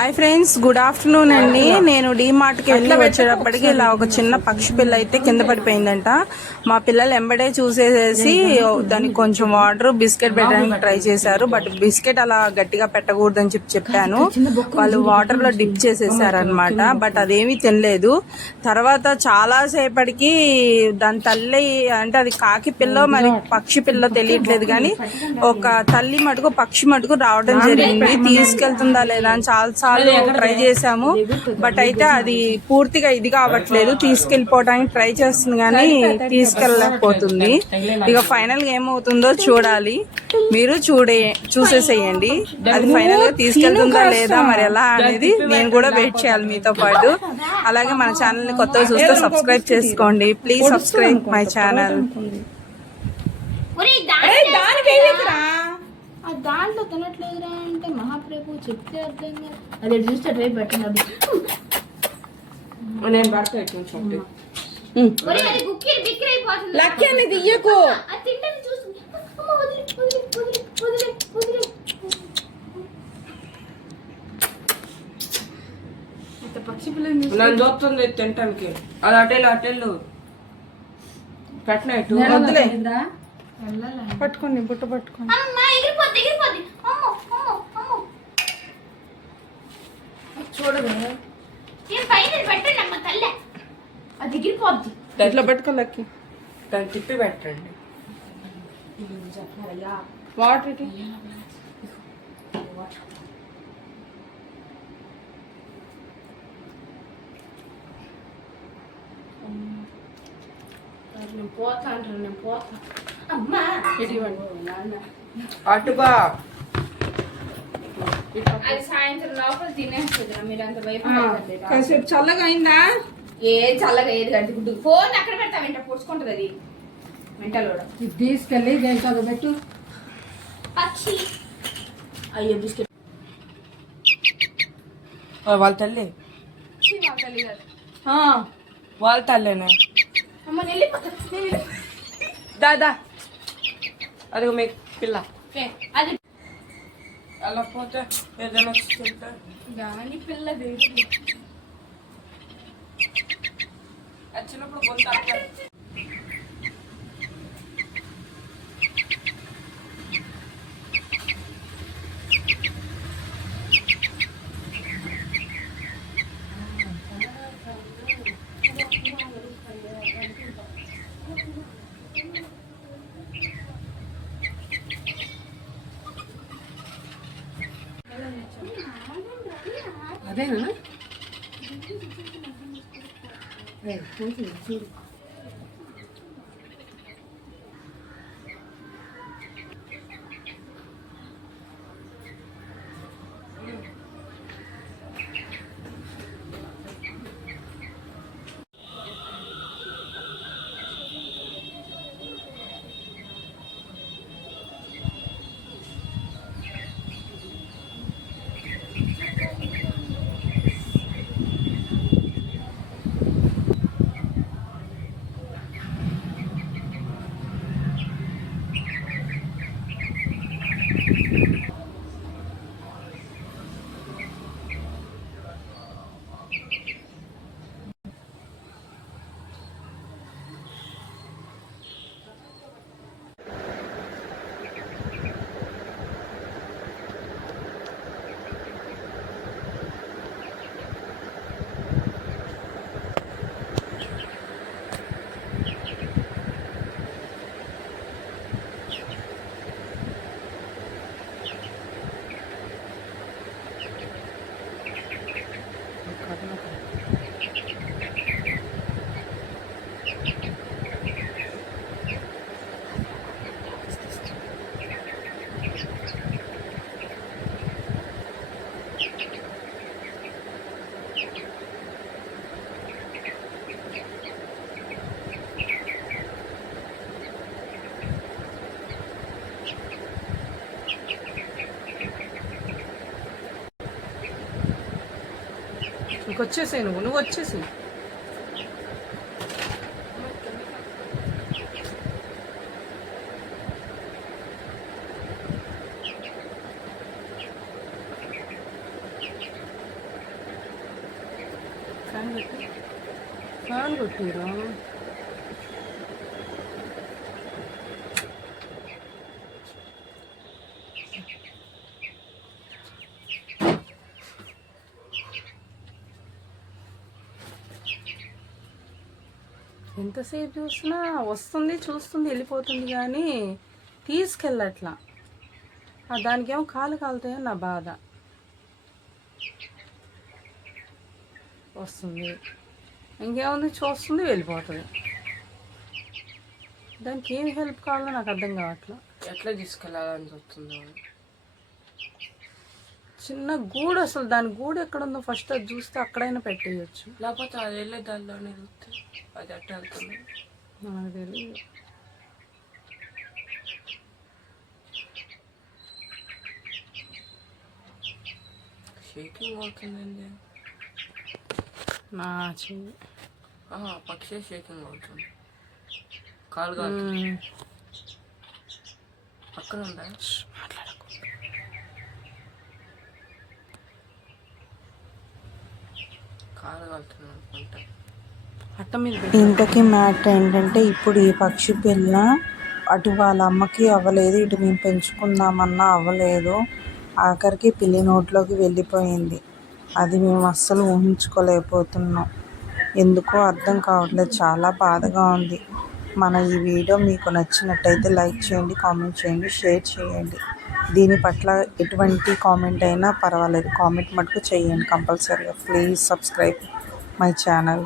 Hi friends, good afternoon అండి. నేను డీమార్ట్కి వెళ్ళి వచ్చేటప్పటికి ఇలా ఒక చిన్న పక్షి పిల్ల అయితే కింద పడిపోయిందంట. మా పిల్లలు ఎంబడే చూసేసి దానికి కొంచెం వాటర్ బిస్కెట్ పెట్టడానికి ట్రై చేశారు. బట్ బిస్కెట్ అలా గట్టిగా పెట్టకూడదని చెప్పాను. వాళ్ళు వాటర్ లో డిప్ చేసేసారనమాట. బట్ అదేమీ తినలేదు. తర్వాత చాలా సేపటికి దాని తల్లి, అంటే అది కాకి పిల్ల మరి పక్షి పిల్ల తెలియట్లేదు, కానీ ఒక తల్లి మటుకు పక్షి మటుకు రావడం జరిగింది. తీసుకెళ్తుందా లేదా అని చాలా సార్లు ట్రై చేసాము. బట్ అయితే అది పూర్తిగా ఇది కావట్లేదు. తీసుకెళ్లిపోవడానికి ట్రై చేస్తుంది కానీ తీసుకెళ్ళలేకపోతుంది. ఇక ఫైనల్ గా ఏమవుతుందో చూడాలి. మీరు చూసేసేయండి. అది ఫైనల్ గా తీసుకెళ్తుందా లేదా మరి ఎలా అనేది నేను కూడా వెయిట్ చేయాలి మీతో పాటు. అలాగే మన ఛానల్ ని కొత్తగా చూస్తే సబ్స్క్రైబ్ చేసుకోండి. Please subscribe my channel. దాంట్లో తినట్లేదురా అంటే మహాప్రభు చెప్తే అర్థం కాదు. అది చూస్తే రేపు పెట్టినది నేను లక్కీ అని తీయకు. పక్షి పిల్లలు నన్ను చూస్తుంది తింటానికి. అది అటెళ్ళు పెట్టినట్టు పట్టుకోండి, బుట్ట పట్టుకోండి. చూడదు అది ఎగిరిపోద్ది. దాంట్లో పట్టుకోలేకి దాన్ని తిప్పి పెట్టండి. వాటర్ నేను పోతా అంటారు. నేను పోతా అమ్మా అటుగా అది సాయంత్రం లోపల తినేస్తుంది. మీరు అంత భయపడలేదు. కాసేపు చల్లగా అయిందా? ఏ చల్లగా ఏది గడ్డి గుడ్డు ఫోన్ అక్కడ పెడతా వెంట పొడుచుకుంటది అది మెంటలో తీసుకెళ్ళి దేంట్లో పెట్టు. పక్షి అయ్యో బిస్కెట్ వాళ్ళ తల్లి తల్లి కాదు వాళ్ళ తల్లేనా? అమ్మ వెళ్ళిపోతా. దాదా అదిగో మీ పిల్ల. అది అలా పోతే ఏదైనా దాని పిల్ల వచ్చినప్పుడు కొంత అదేనా చూడు. ఇంకొచ్చేసాయి, నువ్వు వచ్చేసి ఫ్యాన్ కొట్టిరా ఎంతసేపు చూసినా వస్తుంది చూస్తుంది వెళ్ళిపోతుంది కానీ తీసుకెళ్ళట్లా. దానికేమో కాలు కాలుతాయని నా బాధ. వస్తుంది ఇంకేముంది చూస్తుంది వెళ్ళిపోతుంది. దానికి ఏం హెల్ప్ కావాలో నాకు అర్థం కావట్లా. ఎట్లా తీసుకెళ్ళాలని చూస్తుందో. చిన్న గూడు, అసలు దాని గూడు ఎక్కడుందో ఫస్ట్ అది చూస్తే అక్కడైనా పెట్టేయచ్చు. లేకపోతే అది వెళ్ళే దానిలోనే చూస్తే అది ఎట్లా వెళ్తుంది నాకు తెలియదు. షేకింగ్ అవుతుందండి. నా చెయ్యి పక్షి షేకింగ్ అవుతుంది. కాలు కాలుతుంది. పక్కన ఉందా? మాట్లాడకు. కాలు కాలుతుంది అనుకుంటా. ఇంతకీ మ్యాటర్ ఏంటంటే, ఇప్పుడు ఈ పక్షి పిల్ల అటు వాళ్ళ అమ్మకి అవ్వలేదు, ఇటు మేము పెంచుకుందామన్నా అవ్వలేదు. ఆఖరికి పిల్లి నోట్లోకి వెళ్ళిపోయింది. అది మేము అస్సలు ఊహించుకోలేకపోతున్నాం. ఎందుకో అర్థం కావట్లేదు, చాలా బాధగా ఉంది. మన ఈ వీడియో మీకు నచ్చినట్టయితే లైక్ చేయండి, కామెంట్ చేయండి, షేర్ చేయండి. దీని పట్ల ఎటువంటి కామెంట్ అయినా పర్వాలేదు, కామెంట్ మటుకు చేయండి కంపల్సరీగా. Please subscribe my channel.